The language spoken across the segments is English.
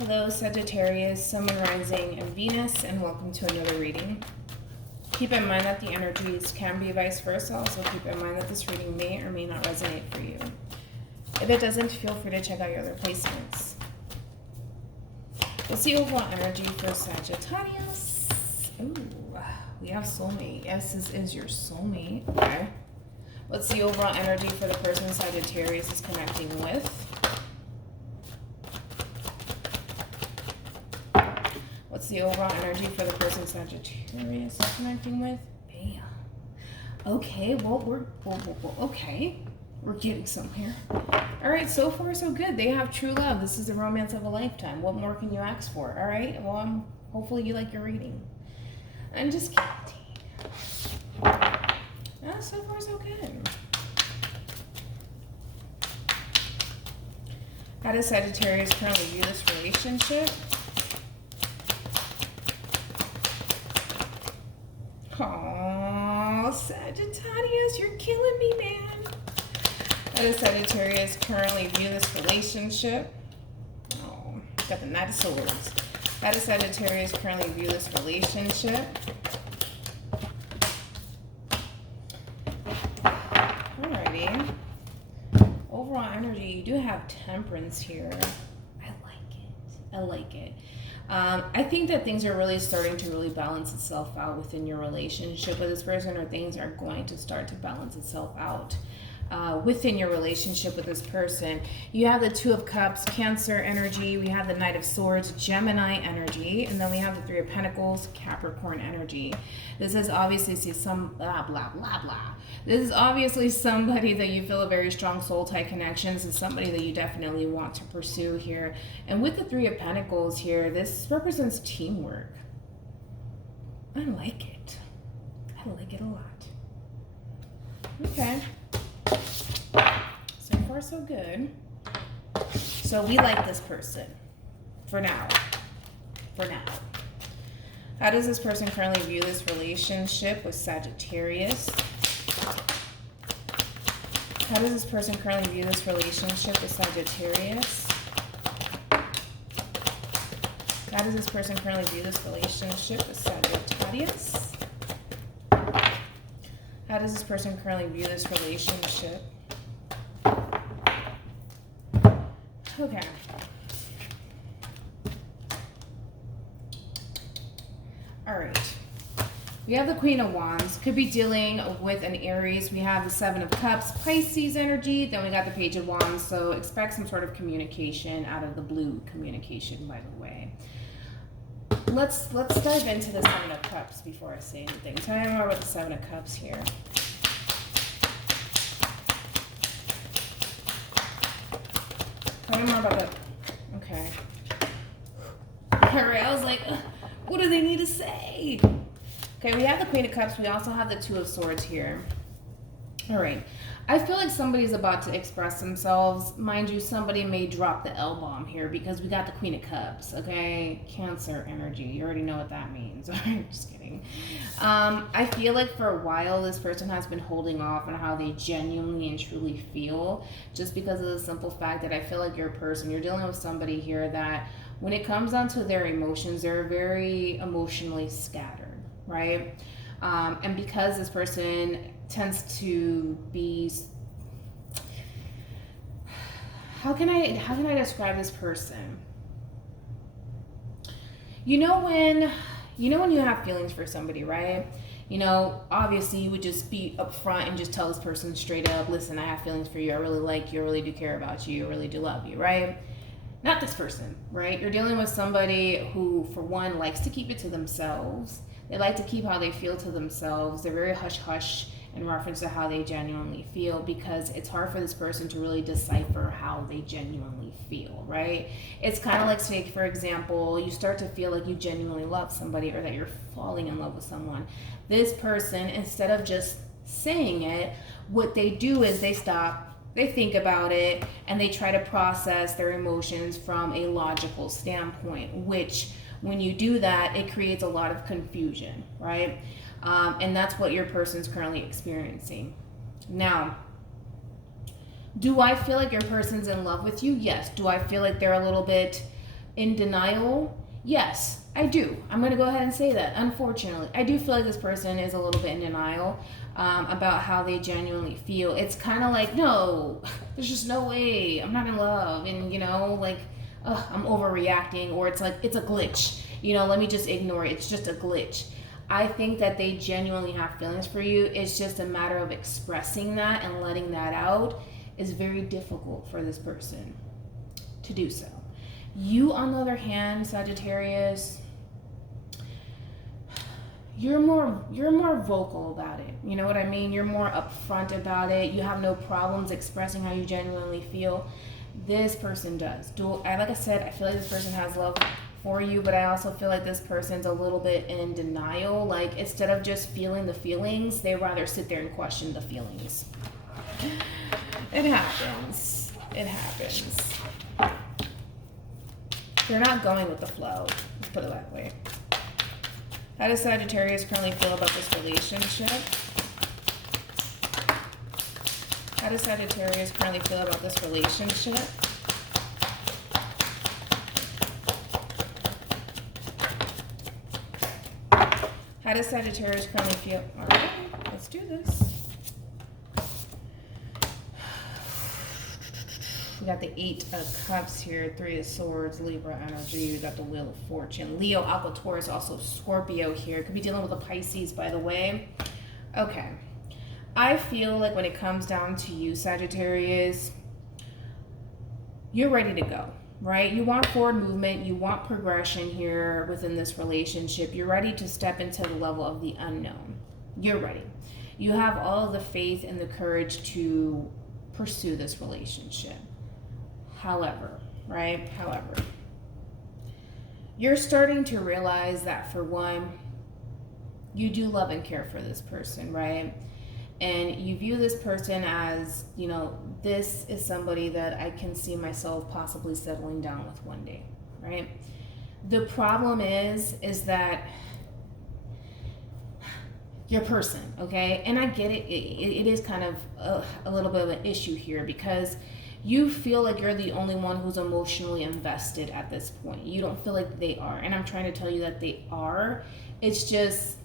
Hello, Sagittarius, Sun, Moon, Rising, and Venus, and welcome to another reading. Keep in mind that the energies can be vice versa. Also keep in mind that this reading may or may not resonate for you. If it doesn't, feel free to check out your other placements. What's the overall energy for Sagittarius? Ooh, we have soulmate. Yes, this is your soulmate. Okay. What's the overall energy for the person Sagittarius is connecting with? What's the overall energy for the person Sagittarius is connecting with? Bam. Okay, well, okay. We're getting somewhere. All right, so far so good. They have true love. This is the romance of a lifetime. What more can you ask for? All right, well, hopefully you like your reading. I'm just kidding. So far so good. How does Sagittarius currently view this relationship? Oh, Sagittarius, you're killing me, man. How does Sagittarius currently view this relationship? Oh, got the Knight of Swords. How does Sagittarius currently view this relationship? Alrighty. Overall energy, you do have Temperance here. I like it. I like it. I think that things are really starting to really balance itself out within your relationship with this person, or things are going to start to balance itself out within your relationship with this person. You have the Two of Cups, Cancer energy. We have the Knight of Swords, Gemini energy. And then we have the Three of Pentacles, Capricorn energy. This is obviously some blah, blah, blah, blah. This is obviously somebody that you feel a very strong soul tie connection. This is somebody that you definitely want to pursue here. And with the Three of Pentacles here, this represents teamwork. I like it. I like it a lot. Okay. So far, so good. So we like this person. For now. For now. How does this person currently view this relationship with Sagittarius? How does this person currently view this relationship with Sagittarius? How does this person currently view this relationship with Sagittarius? How does this person currently view this relationship? Okay. All right. We have the Queen of Wands. Could be dealing with an Aries. We have the Seven of Cups, Pisces energy. Then we got the Page of Wands. So expect some sort of communication out of the blue communication, by the way. Let's dive into the Seven of Cups before I say anything. Tell me more about the Seven of Cups here. Tell me more about that. Okay. All right, I was like, what do they need to say? Okay, we have the Queen of Cups. We also have the Two of Swords here. All right. I feel like somebody's about to express themselves. Mind you, somebody may drop the L-bomb here because we got the Queen of Cups, okay? Cancer energy. You already know what that means. All right, just kidding. I feel like for a while, this person has been holding off on how they genuinely and truly feel, just because of the simple fact that I feel like you're dealing with somebody here that when it comes down to their emotions, they're very emotionally scattered, right? And because this person tends to be, how can I describe this person? You know when you have feelings for somebody, right? You know, obviously you would just be upfront and just tell this person straight up, listen, I have feelings for you. I really like you. I really do care about you. I really do love you, right? Not this person, right? You're dealing with somebody who, for one, likes to keep it to themselves. They like to keep how they feel to themselves. They're very hush-hush in reference to how they genuinely feel, because it's hard for this person to really decipher how they genuinely feel, right? It's kind of like, say, for example, you start to feel like you genuinely love somebody or that you're falling in love with someone. This person, instead of just saying it, what they do is they stop, they think about it, and they try to process their emotions from a logical standpoint, which when you do that, it creates a lot of confusion, right? And that's what your person's currently experiencing. Now, do I feel like your person's in love with you? Yes. Do I feel like they're a little bit In denial, yes, I do. I'm going to go ahead and say that. Unfortunately, I do feel like this person is a little bit in denial about how they genuinely feel. It's kind of like, no, there's just no way. I'm not in love. And, like, I'm overreacting. Or it's like, it's a glitch. Let me just ignore it. It's just a glitch. I think that they genuinely have feelings for you. It's just a matter of expressing that and letting that out is very difficult for this person to do so. You, on the other hand, Sagittarius, you're more vocal about it. You know what I mean? You're more upfront about it. You have no problems expressing how you genuinely feel. This person does. Like I said, I feel like this person has love for you, but I also feel like this person's a little bit in denial. Like, instead of just feeling the feelings, they rather sit there and question the feelings. It happens. It happens. They're not going with the flow. Let's put it that way. How does Sagittarius currently feel about this relationship? How does Sagittarius currently feel about this relationship? How does Sagittarius currently feel? All right, let's do this. We got the 8 of Cups here, 3 of Swords, Libra energy. We got the Wheel of Fortune. Leo, Aqua, Taurus, also Scorpio here. Could be dealing with a Pisces, by the way. Okay. I feel like when it comes down to you, Sagittarius, you're ready to go, right? You want forward movement. You want progression here within this relationship. You're ready to step into the level of the unknown. You're ready. You have all of the faith and the courage to pursue this relationship. However, you're starting to realize that, for one, you do love and care for this person, right? And you view this person as, this is somebody that I can see myself possibly settling down with one day, right? The problem is that your person, okay? And I get it. It is kind of a little bit of an issue here, because you feel like you're the only one who's emotionally invested at this point. You don't feel like they are. And I'm trying to tell you that they are. It's just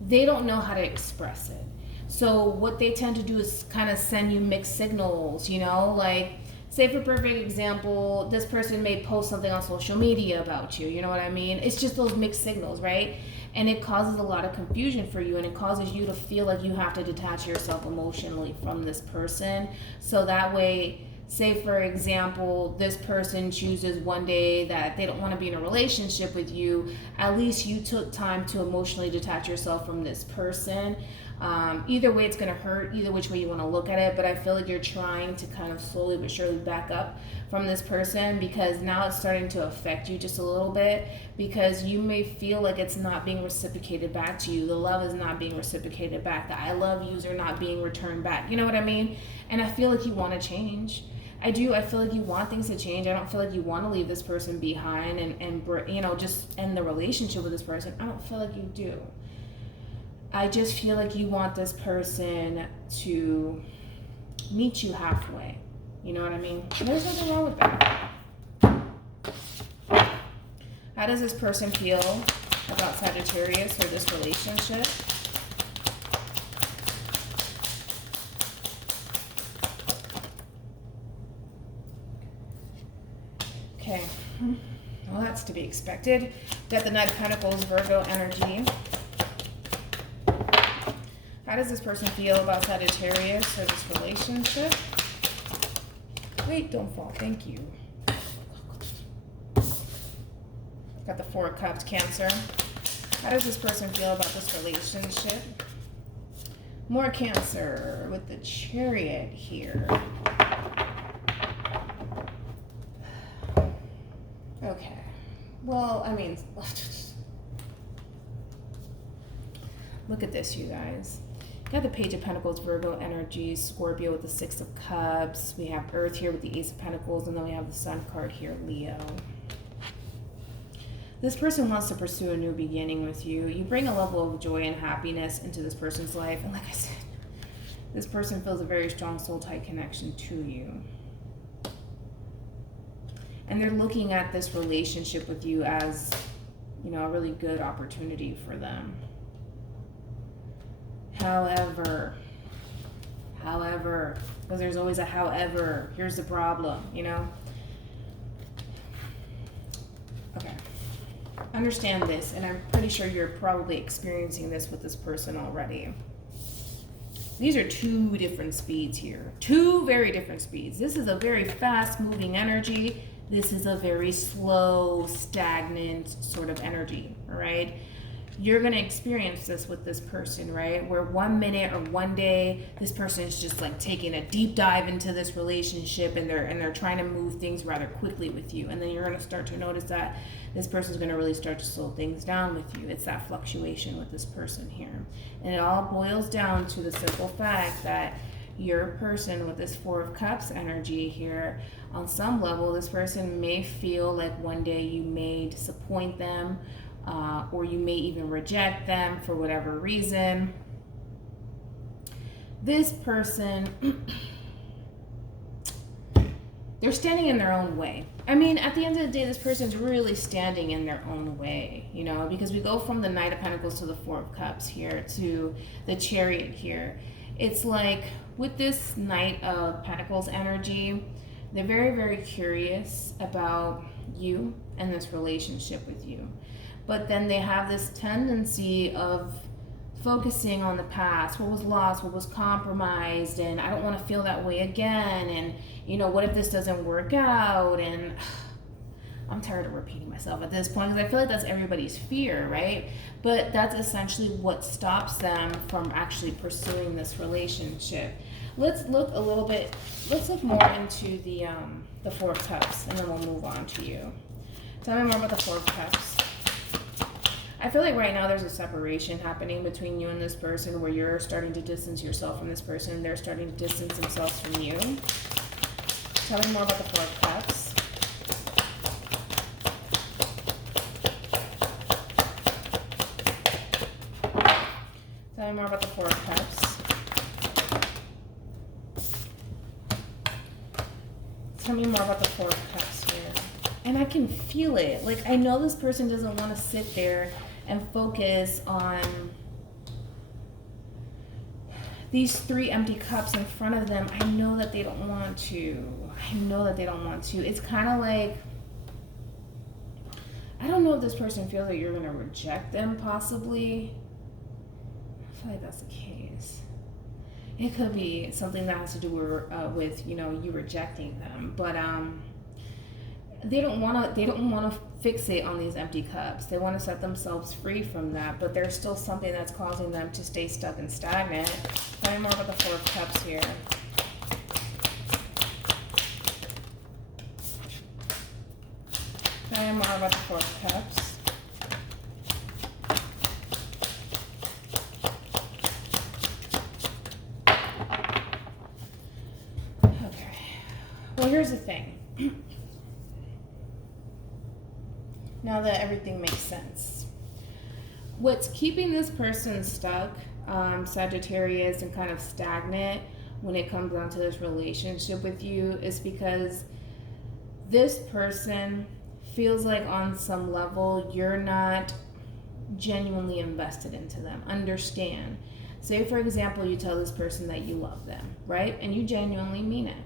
they don't know how to express it. So what they tend to do is kind of send you mixed signals, like, say for perfect example, this person may post something on social media about you, you know what I mean? It's just those mixed signals, right? And it causes a lot of confusion for you, and it causes you to feel like you have to detach yourself emotionally from this person. So that way, say for example, this person chooses one day that they don't want to be in a relationship with you, at least you took time to emotionally detach yourself from this person. Either way, it's going to hurt, either which way you want to look at it, but I feel like you're trying to kind of slowly but surely back up from this person, because now it's starting to affect you just a little bit, because you may feel like it's not being reciprocated back to you. The love is not being reciprocated back. The I love yous are not being returned back. You know what I mean? And I feel like you want to change. I do. I feel like you want things to change. I don't feel like you want to leave this person behind and just end the relationship with this person. I don't feel like you do. I just feel like you want this person to meet you halfway. You know what I mean? There's nothing wrong with that. How does this person feel about Sagittarius or this relationship? Okay. Well, that's to be expected. Got the Knight of Pentacles, Virgo energy. How does this person feel about Sagittarius or this relationship? Wait, don't fall. Thank you. Got the 4 of Cups, Cancer. How does this person feel about this relationship? More Cancer with the Chariot here. Okay. Well, I mean, look at this, you guys. Got the Page of Pentacles, Virgo energy, Scorpio with the 6 of Cups. We have Earth here with the Ace of Pentacles, and then we have the Sun card here, Leo. This person wants to pursue a new beginning with you. You bring a level of joy and happiness into this person's life. And like I said, this person feels a very strong soul-tight connection to you. And they're looking at this relationship with you as, a really good opportunity for them. However, because there's always a however, here's the problem, Okay. Understand this, and I'm pretty sure you're probably experiencing this with this person already. These are two different speeds here. Two very different speeds. This is a very fast-moving energy. This is a very slow, stagnant sort of energy, all right? You're going to experience this with this person, right? Where 1 minute or 1 day, this person is just like taking a deep dive into this relationship, and they're trying to move things rather quickly with you. And then you're going to start to notice that this person's going to really start to slow things down with you. It's that fluctuation with this person here. And it all boils down to the simple fact that your person with this Four of Cups energy here, on some level, this person may feel like one day you may disappoint them, or you may even reject them for whatever reason. This person, they're standing in their own way. I mean, at the end of the day, this person's really standing in their own way, because we go from the Knight of Pentacles to the Four of Cups here to the Chariot here. It's like with this Knight of Pentacles energy, they're very, very curious about you and this relationship with you. But then they have this tendency of focusing on the past, what was lost, what was compromised, and I don't want to feel that way again, and what if this doesn't work out? And I'm tired of repeating myself at this point, because I feel like that's everybody's fear, right? But that's essentially what stops them from actually pursuing this relationship. Let's look more into the Four of Cups, and then we'll move on to you. Tell me more about the Four of Cups. I feel like right now there's a separation happening between you and this person, where you're starting to distance yourself from this person, and they're starting to distance themselves from you. Tell me more about the Four of Cups. Tell me more about the Four of Cups. Tell me more about the Four of Cups here. And I can feel it. Like, I know this person doesn't want to sit there and focus on these three empty cups in front of them. I know that they don't want to. It's kind of like, I don't know if this person feels like you're going to reject them, possibly. I feel like that's the case. It could be something that has to do with you rejecting them, but they don't want to fixate on these empty cups. They want to set themselves free from that, but there's still something that's causing them to stay stuck and stagnant. Tell me more about the Four of Cups here. Tell me more about the Four of Cups. Okay. Well, here's the thing. Now that everything makes sense, what's keeping this person stuck, Sagittarius, and kind of stagnant when it comes down to this relationship with you, is because this person feels like on some level you're not genuinely invested into them. Understand? Say, for example, you tell this person that you love them, right? And you genuinely mean it.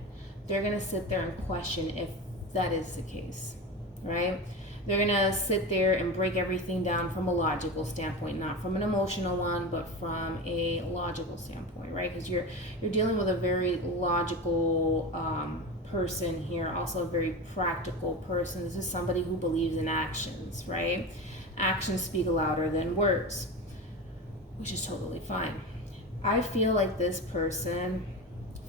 They're going to sit there and question if that is the case, right? They're going to sit there and break everything down from a logical standpoint, not from an emotional one, but from a logical standpoint, right? Because you're dealing with a very logical person here, also a very practical person. This is somebody who believes in actions, right? Actions speak louder than words, which is totally fine. I feel like this person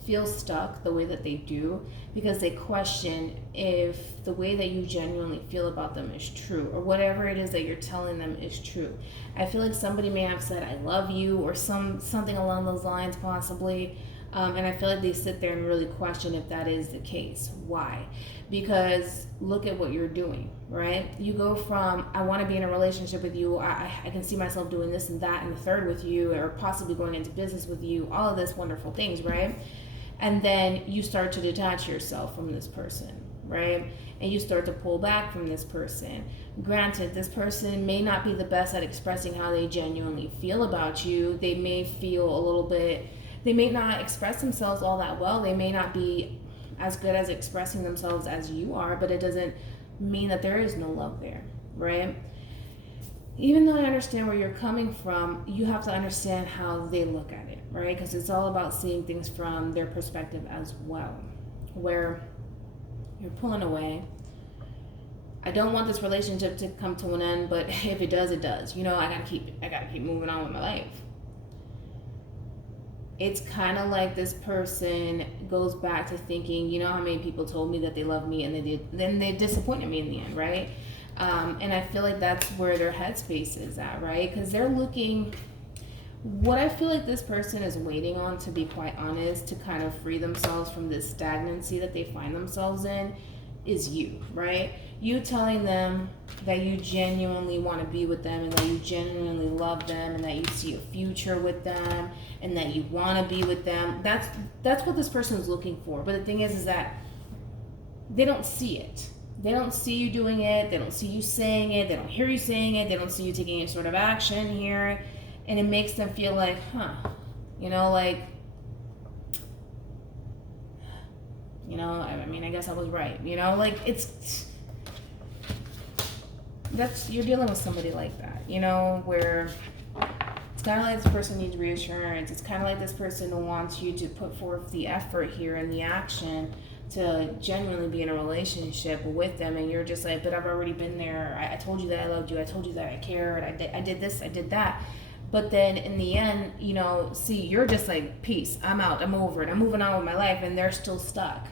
feels stuck the way that they do because they question if the way that you genuinely feel about them is true, or whatever it is that you're telling them is true. I feel like somebody may have said, I love you, or something along those lines possibly. And I feel like they sit there and really question if that is the case. Why? Because look at what you're doing, right? You go from, I want to be in a relationship with you, I can see myself doing this and that and the third with you, or possibly going into business with you, all of this wonderful things, right? And then you start to detach yourself from this person, right? And you start to pull back from this person. Granted, this person may not be the best at expressing how they genuinely feel about you. They may feel a little bit, they may not express themselves all that well. They may not be as good as expressing themselves as you are, but it doesn't mean that there is no love there, right? Even though I understand where you're coming from, you have to understand how they look at it, right? Because it's all about seeing things from their perspective as well, where you're pulling away. I don't want this relationship to come to an end, but if it does, it does. You know, I gotta keep moving on with my life. It's kind of like this person goes back to thinking, you know how many people told me that they love me and then they disappointed me in the end, right? And I feel like that's where their headspace is at, right? Because they're looking, what I feel like this person is waiting on, to be quite honest, to kind of free themselves from this stagnancy that they find themselves in, is you, right? You telling them that you genuinely want to be with them and that you genuinely love them and that you see a future with them and that you want to be with them. That's what this person is looking for. But the thing is that they don't see it. They don't see you doing it. They don't see you saying it. They don't hear you saying it. They don't see you taking any sort of action here. And it makes them feel like, you know, like, you know, I mean, I guess I was right. You know, like you're dealing with somebody like that, you know, where it's kind of like this person needs reassurance. It's kind of like this person wants you to put forth the effort here and the action to genuinely be in a relationship with them, and you're just like, but I've already been there. I told you that I loved you. I told you that I cared. I did this. I did that. But then in the end, you know, see, you're just like, peace. I'm out. I'm over it. I'm moving on with my life, and they're still stuck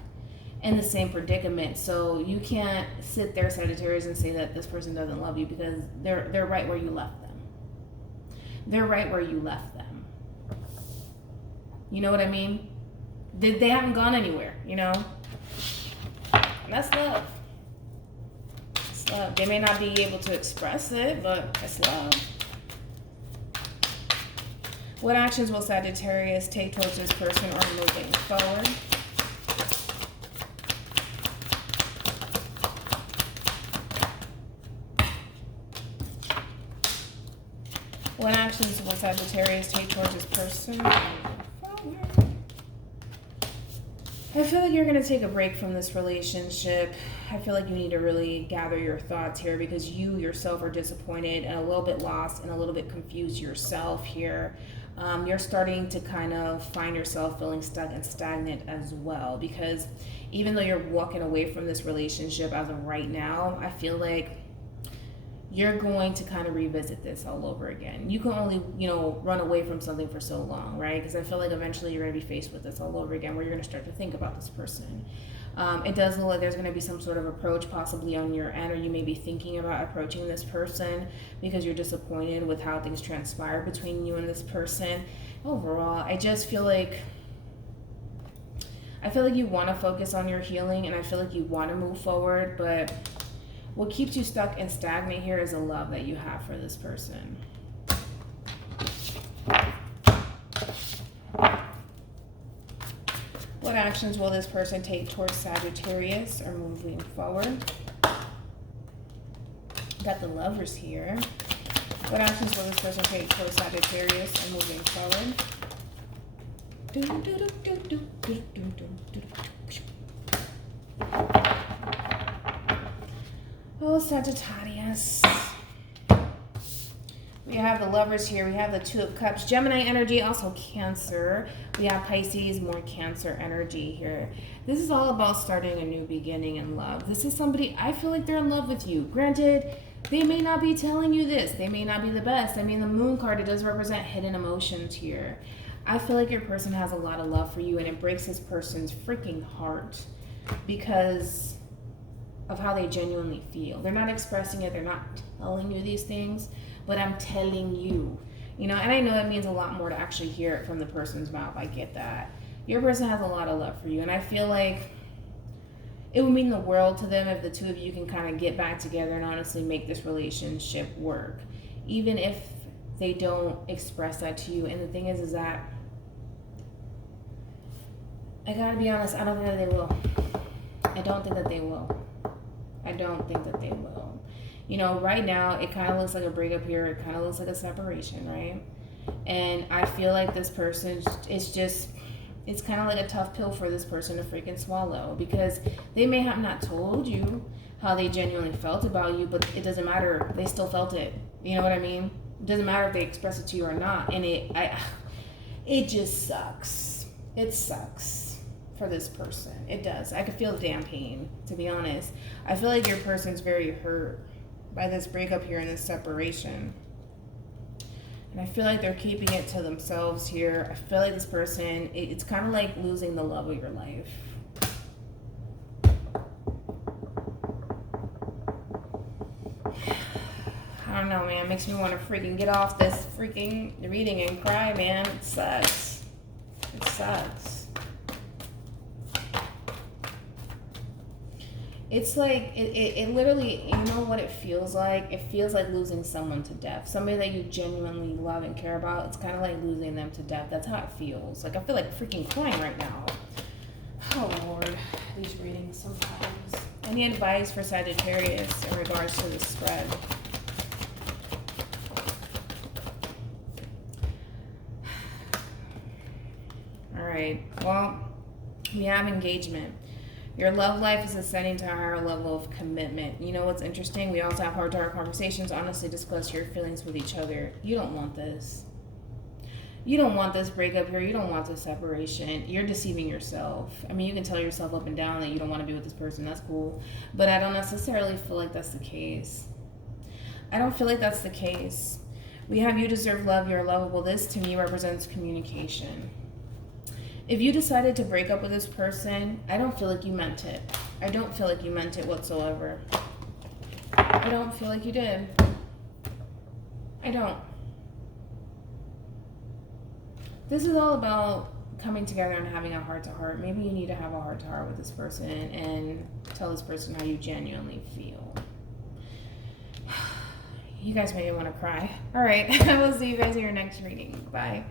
in the same predicament. So you can't sit there, Sagittarius, and say that this person doesn't love you, because they're right where you left them. They're right where you left them. You know what I mean? They haven't gone anywhere, you know? And that's love. It's love. They may not be able to express it, but that's love. What actions will Sagittarius take towards this person or moving forward? What actions will Sagittarius take towards this person? I feel like you're going to take a break from this relationship. I feel like you need to really gather your thoughts here, because you yourself are disappointed and a little bit lost and a little bit confused yourself here. You're starting to kind of find yourself feeling stuck and stagnant as well, because even though you're walking away from this relationship as of right now, I feel like you're going to kind of revisit this all over again. You can only, you know, run away from something for so long, right? Because I feel like eventually you're going to be faced with this all over again, where you're going to start to think about this person. It does look like there's going to be some sort of approach possibly on your end, or you may be thinking about approaching this person because you're disappointed with how things transpire between you and this person. Overall, I just feel like you want to focus on your healing, and I feel like you want to move forward, but what keeps you stuck and stagnant here is a love that you have for this person. What actions will this person take towards Sagittarius or moving forward? Got the Lovers here. What actions will this person take towards Sagittarius or moving forward? Oh, Sagittarius. We have the Lovers here. We have the Two of Cups. Gemini energy, also Cancer. We have Pisces, more Cancer energy here. This is all about starting a new beginning in love. This is somebody, I feel like they're in love with you. Granted, they may not be telling you this. They may not be the best. I mean, the Moon card, it does represent hidden emotions here. I feel like your person has a lot of love for you, and it breaks this person's freaking heart because of how they genuinely feel. They're not expressing it. They're not telling you these things, but I'm telling you, you know, and I know it means a lot more to actually hear it from the person's mouth. I get that. Your person has a lot of love for you, and I feel like it would mean the world to them if the two of you can kind of get back together and honestly make this relationship work, even if they don't express that to you. And the thing is that I gotta be honest, I don't think that they will. I don't think that they will. I don't think that they will. You know, right now, it kind of looks like a breakup here. It kind of looks like a separation, right? And I feel like this person is just, it's kind of like a tough pill for this person to freaking swallow, because they may have not told you how they genuinely felt about you, but it doesn't matter. They still felt it. You know what I mean? It doesn't matter if they express it to you or not. And it just sucks. It sucks for this person. It does. I could feel the damn pain, to be honest. I feel like your person's very hurt by this breakup here and this separation. And I feel like they're keeping it to themselves here. I feel like this person, it's kind of like losing the love of your life. I don't know, man. It makes me want to freaking get off this freaking reading and cry, man. It sucks. It sucks. It's like, it literally, you know what it feels like? It feels like losing someone to death. Somebody that you genuinely love and care about. It's kind of like losing them to death. That's how it feels. Like, I feel like freaking crying right now. Oh, Lord. These readings sometimes. Any advice for Sagittarius in regards to the spread? Alright, well, we have engagement. Your love life is ascending to a higher level of commitment. You know what's interesting? We also have heart-to-heart conversations. Honestly, discuss your feelings with each other. You don't want this. You don't want this breakup here. You don't want this separation. You're deceiving yourself. I mean, you can tell yourself up and down that you don't want to be with this person. That's cool. But I don't necessarily feel like that's the case. I don't feel like that's the case. We have you deserve love. You're lovable. This, to me, represents communication. If you decided to break up with this person, I don't feel like you meant it. I don't feel like you meant it whatsoever. I don't feel like you did. I don't. This is all about coming together and having a heart-to-heart. Maybe you need to have a heart-to-heart with this person and tell this person how you genuinely feel. You guys made me want to cry. All right. I will see you guys in your next reading. Bye.